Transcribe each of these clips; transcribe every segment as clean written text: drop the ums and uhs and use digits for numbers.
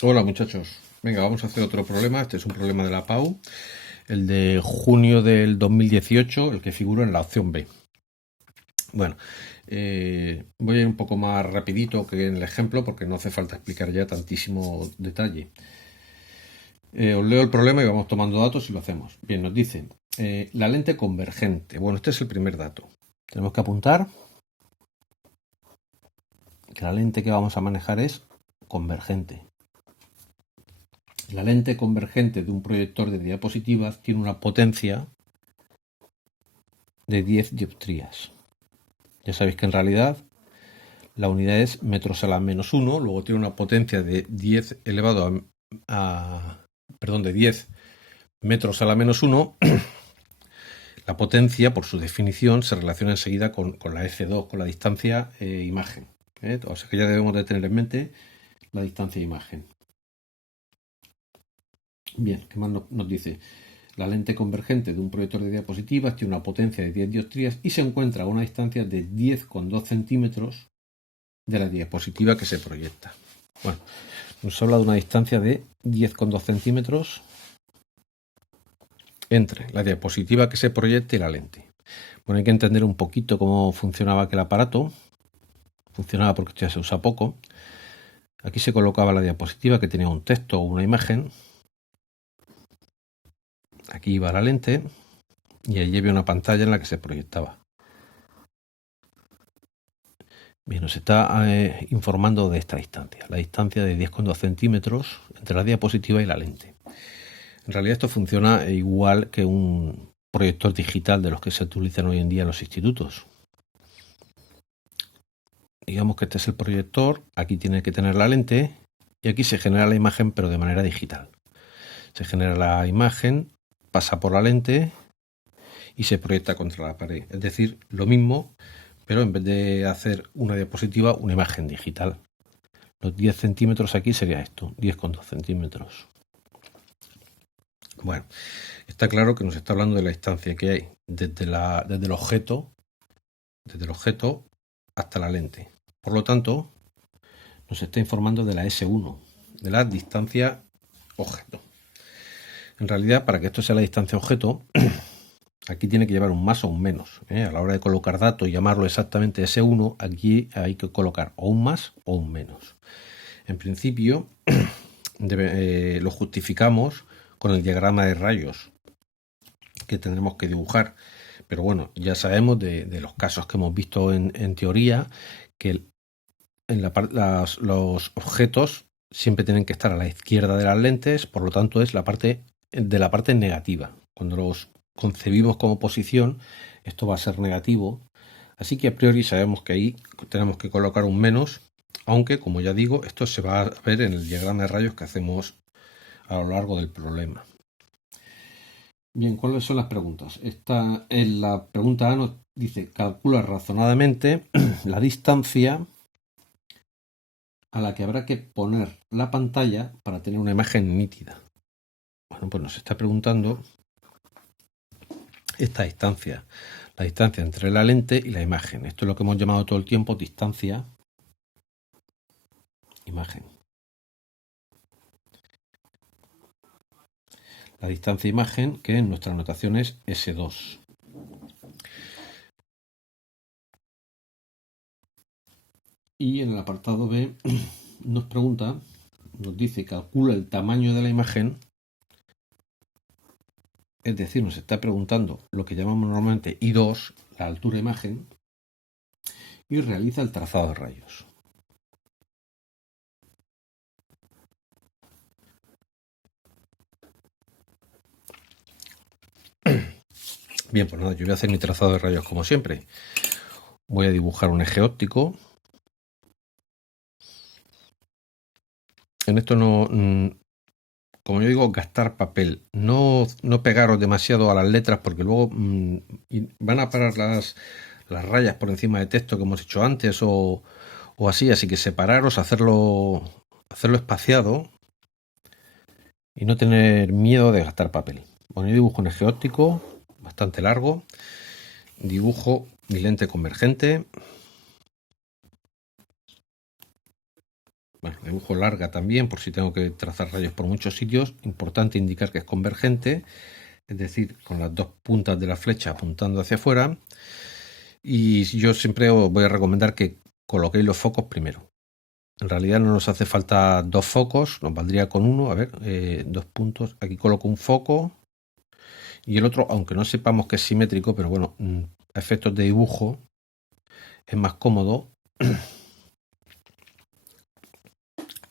Hola muchachos, venga, vamos a hacer otro problema. Este es un problema de la PAU, el de junio del 2018, el que figura en la opción B. Bueno, voy a ir un poco más rapidito que en el ejemplo porque no hace falta explicar ya tantísimo detalle. Os leo el problema y vamos tomando datos y lo hacemos. Bien, nos dice la lente convergente. Bueno, este es el primer dato. Tenemos que apuntar que la lente que vamos a manejar es convergente. La lente convergente de un proyector de diapositivas tiene una potencia de 10 dioptrías. Ya sabéis que en realidad la unidad es metros a la menos 1, luego tiene una potencia de 10 elevado de 10 metros a la menos 1. La potencia, por su definición, se relaciona enseguida con la F2, con la distancia imagen. O sea que ya debemos de tener en mente la distancia imagen. Bien, ¿qué más nos dice? La lente convergente de un proyector de diapositivas tiene una potencia de 10 dioptrías y se encuentra a una distancia de 10,2 centímetros de la diapositiva que se proyecta. Bueno, nos habla de una distancia de 10,2 centímetros entre la diapositiva que se proyecta y la lente. Bueno, hay que entender un poquito cómo funcionaba aquel aparato. Funcionaba porque esto ya se usa poco. Aquí se colocaba la diapositiva que tenía un texto o una imagen. Aquí iba la lente y allí había una pantalla en la que se proyectaba. Bien, nos está informando de esta distancia, la distancia de 10,2 centímetros entre la diapositiva y la lente. En realidad esto funciona igual que un proyector digital de los que se utilizan hoy en día en los institutos. Digamos que este es el proyector, aquí tiene que tener la lente y aquí se genera la imagen pero de manera digital. Se genera la imagen, pasa por la lente y se proyecta contra la pared. Es decir, lo mismo, pero en vez de hacer una diapositiva, una imagen digital. Los 10 centímetros aquí sería esto, 10,2 centímetros. Bueno, está claro que nos está hablando de la distancia que hay desde el objeto hasta la lente. Por lo tanto, nos está informando de la S1, de la distancia objeto. En realidad, para que esto sea la distancia objeto, aquí tiene que llevar un más o un menos. A la hora de colocar datos y llamarlo exactamente S1, aquí hay que colocar o un más o un menos. En principio, lo justificamos con el diagrama de rayos que tendremos que dibujar. Pero bueno, ya sabemos de los casos que hemos visto en teoría que los objetos siempre tienen que estar a la izquierda de las lentes, por lo tanto es la parte negativa. Cuando los concebimos como posición, esto va a ser negativo. Así que a priori sabemos que ahí tenemos que colocar un menos, aunque como ya digo, esto se va a ver en el diagrama de rayos que hacemos a lo largo del problema. Bien, ¿cuáles son las preguntas? En la pregunta A nos dice, calcula razonadamente la distancia a la que habrá que poner la pantalla para tener una imagen nítida. Bueno, pues nos está preguntando esta distancia, la distancia entre la lente y la imagen. Esto es lo que hemos llamado todo el tiempo distancia, imagen. La distancia imagen, que en nuestra notación es S2. Y en el apartado B nos pregunta, nos dice, calcula el tamaño de la imagen. Es decir, nos está preguntando lo que llamamos normalmente I2, la altura imagen, y realiza el trazado de rayos. Bien, pues nada, yo voy a hacer mi trazado de rayos como siempre. Voy a dibujar un eje óptico. En esto no, como yo digo, gastar papel. No pegaros demasiado a las letras porque luego van a parar las rayas por encima de texto que hemos hecho antes o así. Así que separaros, hacerlo espaciado y no tener miedo de gastar papel. Bueno, yo dibujo un eje óptico bastante largo. Dibujo mi lente convergente. Bueno, dibujo larga también, por si tengo que trazar rayos por muchos sitios. Importante indicar que es convergente, es decir, con las dos puntas de la flecha apuntando hacia afuera. Y yo siempre os voy a recomendar que coloquéis los focos primero. En realidad no nos hace falta dos focos, nos valdría con uno. A ver, dos puntos. Aquí coloco un foco y el otro, aunque no sepamos que es simétrico, pero bueno, a efectos de dibujo es más cómodo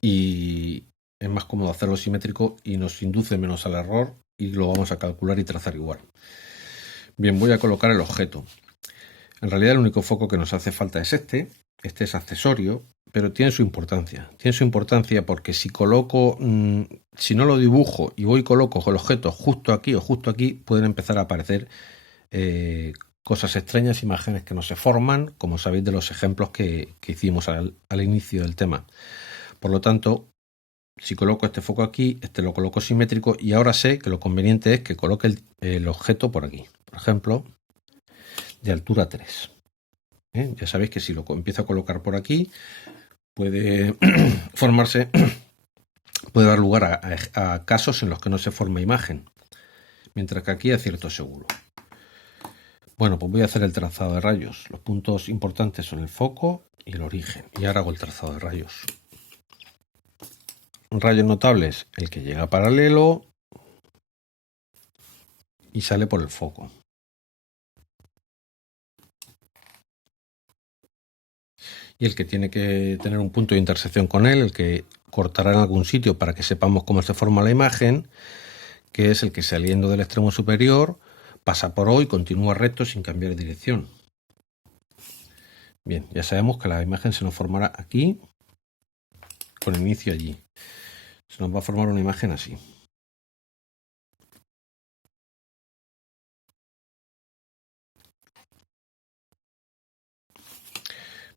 y es más cómodo hacerlo simétrico y nos induce menos al error y lo vamos a calcular y trazar igual. Bien, voy a colocar el objeto. En realidad el único foco que nos hace falta es este es accesorio, pero tiene su importancia. Tiene su importancia porque si coloco, si no lo dibujo y voy y coloco el objeto justo aquí o justo aquí, pueden empezar a aparecer cosas extrañas, imágenes que no se forman, como sabéis de los ejemplos que hicimos al inicio del tema. Por lo tanto, si coloco este foco aquí, este lo coloco simétrico y ahora sé que lo conveniente es que coloque el objeto por aquí. Por ejemplo, de altura 3. Ya sabéis que si lo empiezo a colocar por aquí, puede formarse, puede dar lugar a casos en los que no se forma imagen, mientras que aquí acierto seguro. Bueno, pues voy a hacer el trazado de rayos. Los puntos importantes son el foco y el origen. Y ahora hago el trazado de rayos. Rayos notables, el que llega paralelo y sale por el foco. Y el que tiene que tener un punto de intersección con él, el que cortará en algún sitio para que sepamos cómo se forma la imagen, que es el que saliendo del extremo superior pasa por O y continúa recto sin cambiar de dirección. Bien, ya sabemos que la imagen se nos formará aquí con inicio allí. Se nos va a formar una imagen así.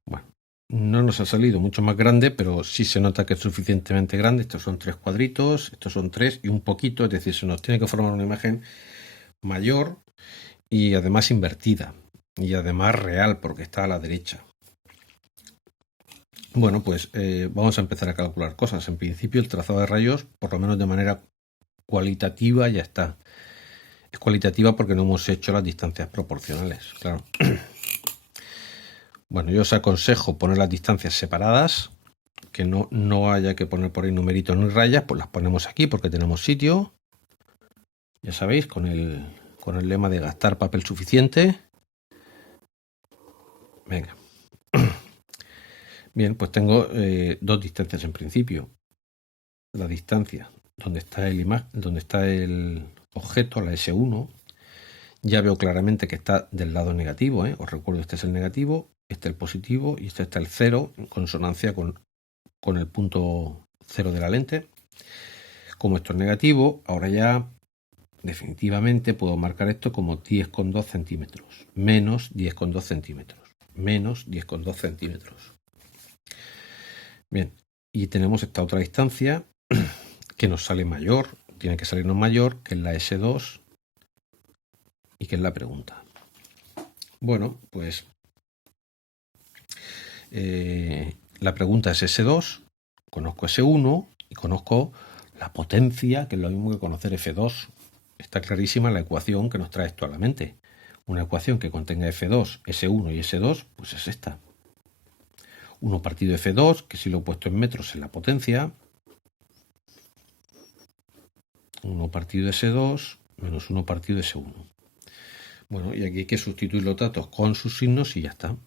Bueno, no nos ha salido mucho más grande, pero sí se nota que es suficientemente grande. Estos son 3 cuadritos, estos son 3 y un poquito, es decir, se nos tiene que formar una imagen mayor y además invertida y además real porque está a la derecha. Bueno, pues vamos a empezar a calcular cosas. En principio el trazado de rayos, por lo menos de manera cualitativa, ya está. Es cualitativa porque no hemos hecho las distancias proporcionales, claro. Bueno, yo os aconsejo poner las distancias separadas, que no haya que poner por ahí numeritos ni rayas, pues las ponemos aquí porque tenemos sitio. Ya sabéis, con el lema de gastar papel suficiente. Venga. Bien, pues tengo dos distancias en principio. La distancia donde está el objeto, la S1, ya veo claramente que está del lado negativo. Os recuerdo, este es el negativo, este el positivo y este está el 0, en consonancia con el punto 0 de la lente. Como esto es negativo, ahora ya definitivamente puedo marcar esto como 10,2 centímetros, menos 10,2 centímetros, menos 10,2 centímetros. Bien, y tenemos esta otra distancia que nos sale mayor, tiene que salirnos mayor, que es la S2 y que es la pregunta. Bueno, pues la pregunta es S2, conozco S1 y conozco la potencia, que es lo mismo que conocer F2. Está clarísima la ecuación que nos trae esto a la mente. Una ecuación que contenga F2, S1 y S2, pues es esta. 1 partido F2, que si lo he puesto en metros es la potencia. 1 partido S2 menos 1 partido S1. Bueno, y aquí hay que sustituir los datos con sus signos y ya está.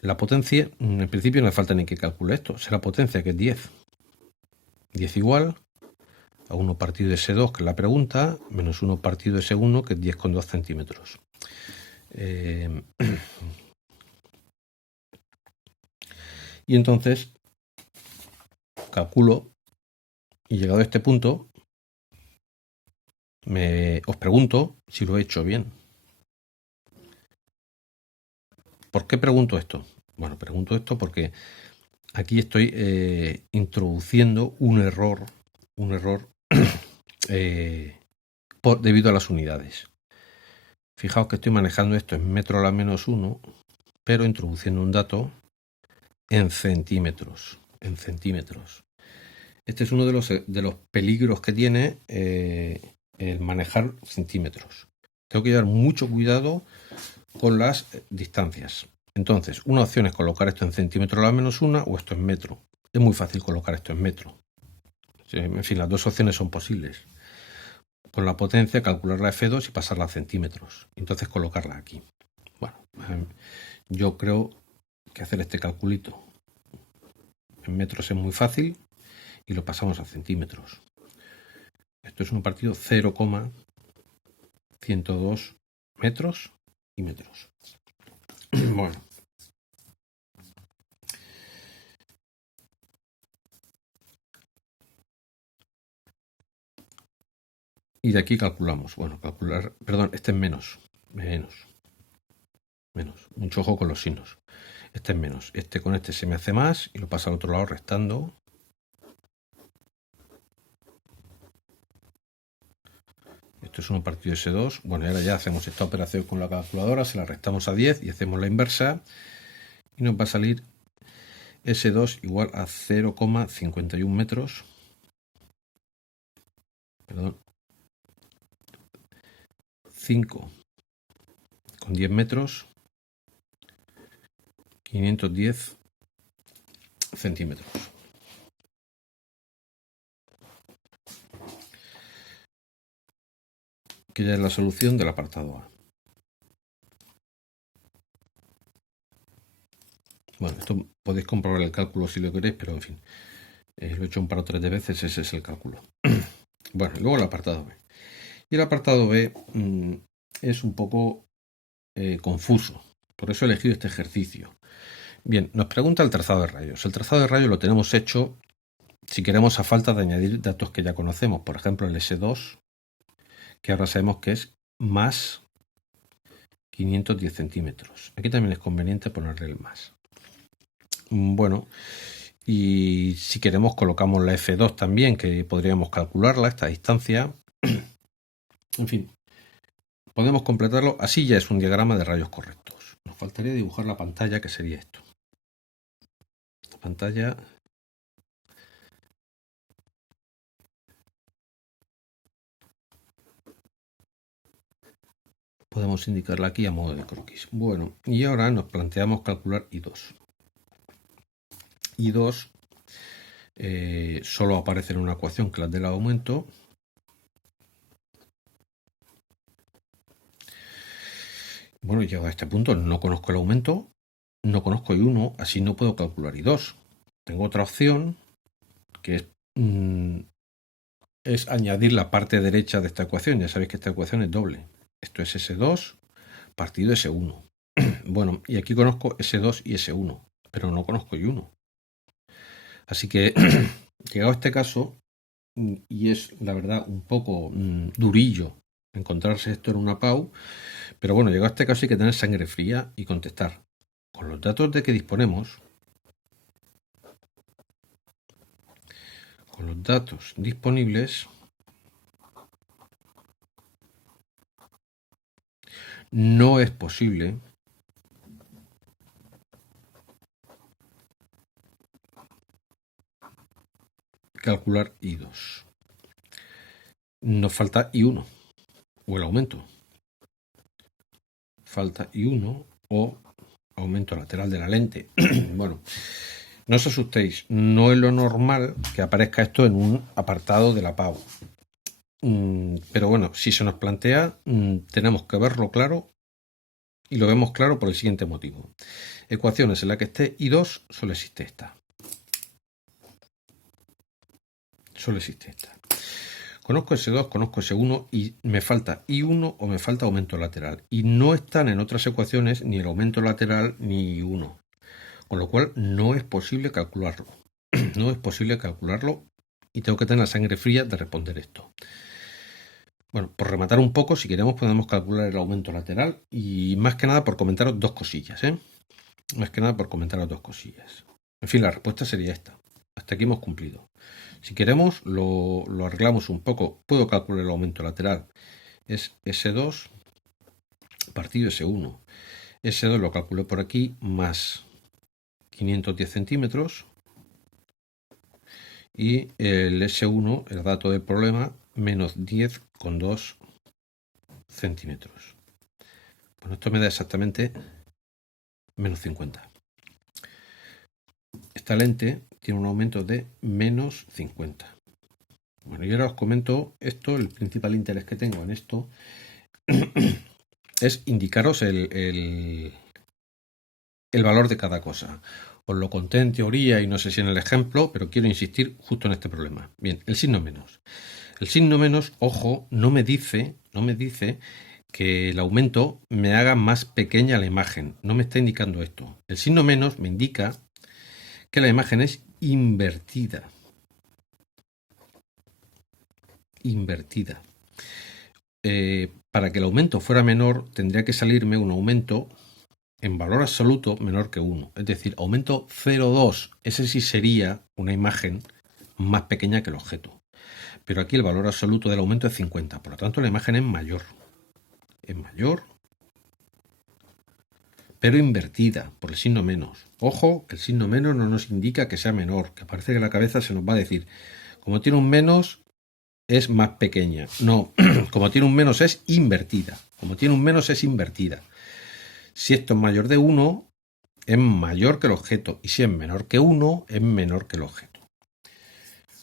La potencia, en principio no hace falta ni que calcule esto. Será potencia, que es 10. 10 igual a 1 partido de S2, que es la pregunta, menos 1 partido de S1, que es 10,2 centímetros. Y entonces calculo, y llegado a este punto, os pregunto si lo he hecho bien. ¿Por qué pregunto esto? Bueno, pregunto esto porque aquí estoy introduciendo un error debido a las unidades. Fijaos que estoy manejando esto en metro a la menos 1, pero introduciendo un dato en centímetros. en centímetros. Este es uno de los peligros que tiene el manejar centímetros. Tengo que llevar mucho cuidado con las distancias. Entonces, una opción es colocar esto en centímetros a la menos una o esto en metro. Es muy fácil colocar esto en metro. En fin, las dos opciones son posibles. Con la potencia, calcular la F2 y pasarla a centímetros. Entonces, colocarla aquí. Bueno, yo creo que hacer este calculito en metros es muy fácil y lo pasamos a centímetros. Esto es un partido 0,102 metros y metros. Bueno. Y de aquí calculamos. Bueno, calcular, perdón, este es menos. Mucho ojo con los signos. Este es menos. Este con este se me hace más y lo pasa al otro lado restando. Esto es 1 partido S2. Bueno, y ahora ya hacemos esta operación con la calculadora, se la restamos a 10 y hacemos la inversa. Y nos va a salir S2 igual a 0,51 metros. Perdón. 5 con 10 metros. 510 centímetros. Que ya es la solución del apartado A. Bueno, esto podéis comprobar el cálculo si lo queréis, pero en fin, lo he hecho un par o tres de veces, ese es el cálculo. Bueno, luego el apartado B. Y el apartado B es un poco confuso, por eso he elegido este ejercicio. Bien, nos pregunta el trazado de rayos. El trazado de rayos lo tenemos hecho si queremos a falta de añadir datos que ya conocemos, por ejemplo el S2, que ahora sabemos que es más 510 centímetros. Aquí también es conveniente ponerle el más. Bueno, y si queremos colocamos la F2 también, que podríamos calcularla, esta distancia. En fin, podemos completarlo. Así ya es un diagrama de rayos correctos. Nos faltaría dibujar la pantalla, que sería esto. La pantalla... Podemos indicarla aquí a modo de croquis. Bueno, y ahora nos planteamos calcular I2. I2 solo aparece en una ecuación que es la del aumento. Bueno, llegado a este punto no conozco el aumento, no conozco I1, así no puedo calcular I2. Tengo otra opción que es añadir la parte derecha de esta ecuación. Ya sabéis que esta ecuación es doble. Esto es S2 partido S1. Bueno, y aquí conozco S2 y S1, pero no conozco I1. Así que, llegado a este caso, y es la verdad un poco durillo encontrarse esto en una PAU, pero bueno, llegado a este caso hay que tener sangre fría y contestar. Con los datos de que disponemos, con los datos disponibles, no es posible calcular I2. Nos falta I1 o el aumento. Falta I1 o aumento lateral de la lente. Bueno, no os asustéis, no es lo normal que aparezca esto en un apartado de la PAU. Pero bueno, si se nos plantea, tenemos que verlo claro y lo vemos claro por el siguiente motivo. Ecuaciones en la que esté I2, solo existe esta. Solo existe esta. Conozco S2, conozco S1 y me falta I1 o me falta aumento lateral. Y no están en otras ecuaciones ni el aumento lateral ni I1. Con lo cual no es posible calcularlo. No es posible calcularlo y tengo que tener la sangre fría de responder esto. Bueno, por rematar un poco, si queremos podemos calcular el aumento lateral y más que nada por comentaros dos cosillas, Más que nada por comentaros dos cosillas. En fin, la respuesta sería esta. Hasta aquí hemos cumplido. Si queremos, lo arreglamos un poco. Puedo calcular el aumento lateral. Es S2 partido S1. S2 lo calculé por aquí más 510 centímetros y el S1, el dato del problema, menos 10,2 centímetros. Bueno, esto me da exactamente menos 50. Esta lente tiene un aumento de menos 50. Bueno, y ahora os comento esto. El principal interés que tengo en esto es indicaros el valor de cada cosa. Os lo conté en teoría y no sé si en el ejemplo, pero quiero insistir justo en este problema. Bien, el signo menos. El signo menos, ojo, no me dice que el aumento me haga más pequeña la imagen. No me está indicando esto. El signo menos me indica que la imagen es invertida. Para que el aumento fuera menor, tendría que salirme un aumento en valor absoluto menor que 1. Es decir, aumento 0,2. Ese sí sería una imagen más pequeña que el objeto. Pero aquí el valor absoluto del aumento es 50. Por lo tanto, la imagen es mayor. Es mayor, pero invertida por el signo menos. Ojo, el signo menos no nos indica que sea menor, que parece que la cabeza se nos va a decir, como tiene un menos, es más pequeña. No, como tiene un menos es invertida. Como tiene un menos es invertida. Si esto es mayor de 1, es mayor que el objeto. Y si es menor que 1, es menor que el objeto.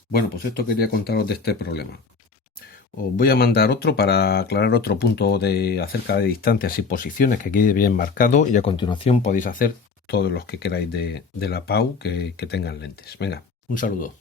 Bueno, pues esto quería contaros de este problema. Os voy a mandar otro para aclarar otro punto acerca de distancias y posiciones que quede bien marcado. Y a continuación podéis hacer todos los que queráis de la PAU que tengan lentes. Venga, un saludo.